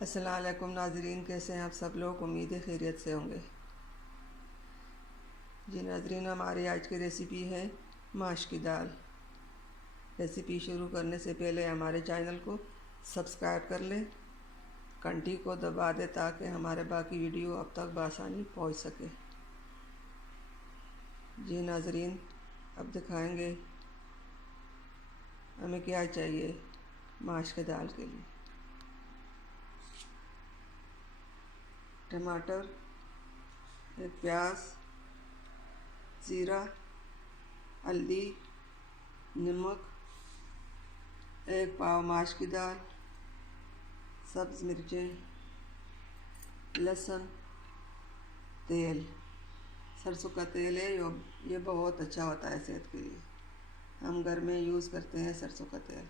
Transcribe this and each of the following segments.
अस्सलाम वालेकुम नाजरीन, कैसे हैं आप सब लोग। उम्मीद है खैरियत से होंगे। जी नाजरीन, हमारी आज की रेसिपी है माश की दाल। रेसिपी शुरू करने से पहले हमारे चैनल को सब्सक्राइब कर लें, घंटी को दबा दें ताकि हमारे बाकी वीडियो अब तक बआसानी पहुंच सके। जी नाजरीन, अब दिखाएंगे हमें क्या चाहिए माश की दाल के लिए। टमाटर, एक प्याज, ज़ीरा, हल्दी, नमक, एक पाव माश की दाल, सब्ज़ मिर्चें, लहसुन, तेल। सरसों का तेल है ये बहुत अच्छा होता है सेहत के लिए। हम घर में यूज़ करते हैं सरसों का तेल।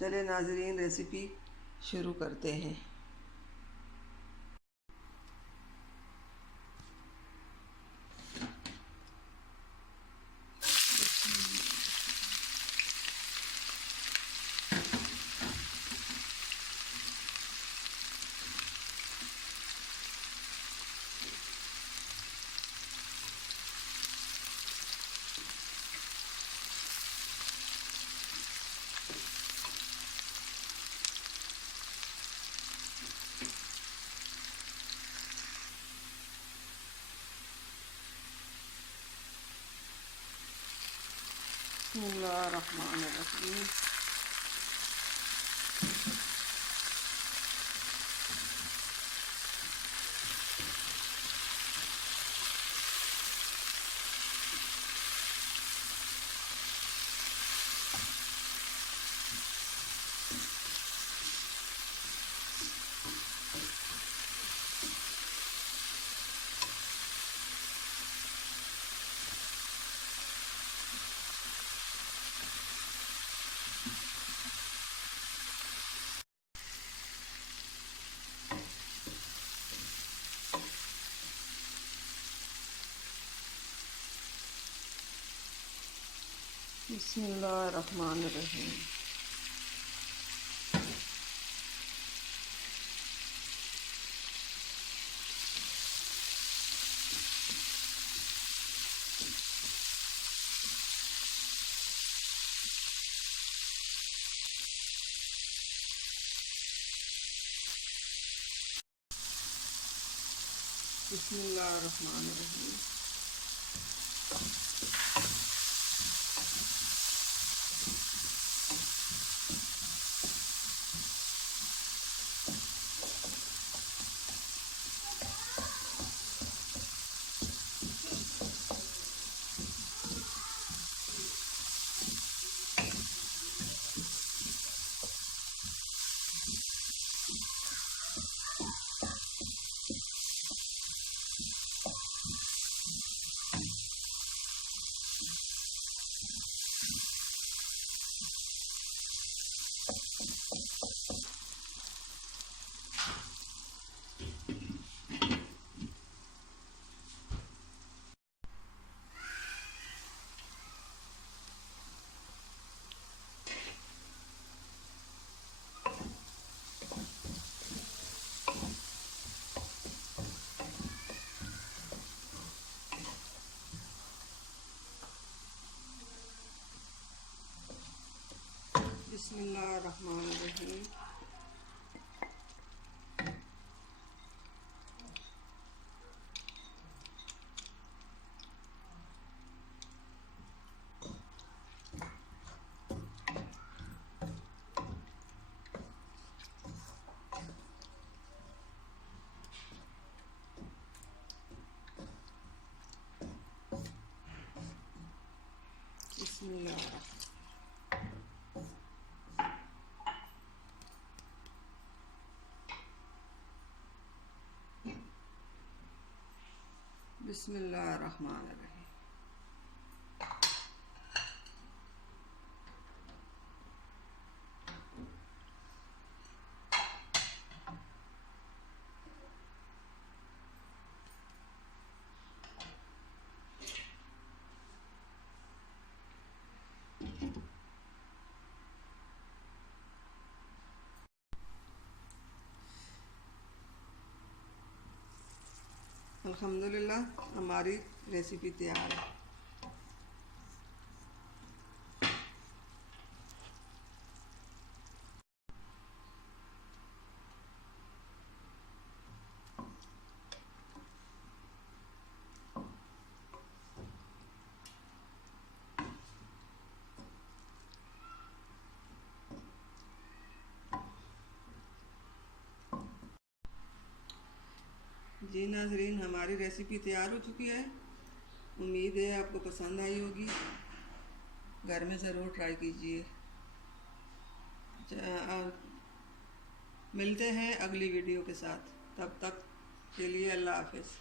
चले नाजरीन, रेसिपी शुरू करते हैं। बिस्मिल्लाहिर्रहमानिर्रहीम। बिस्मिल्लाहिर्रहमानिर्रहीम। बिस्मिल्लाहिर्रहमानिर्रहीम। बिस्मिल्लाहिर्रहमानिर्रहीम। बिस्मिल्लाह। बिस्मिल्लाहिर्रहमानिर्रहीम। अल्हम्दुलिल्लाह हमारी रेसिपी तैयार है। जी नाज़रीन, हमारी रेसिपी तैयार हो चुकी है। उम्मीद है आपको पसंद आई होगी। घर में ज़रूर ट्राई कीजिए। मिलते हैं अगली वीडियो के साथ। तब तक के लिए अल्लाह हाफ़िज़।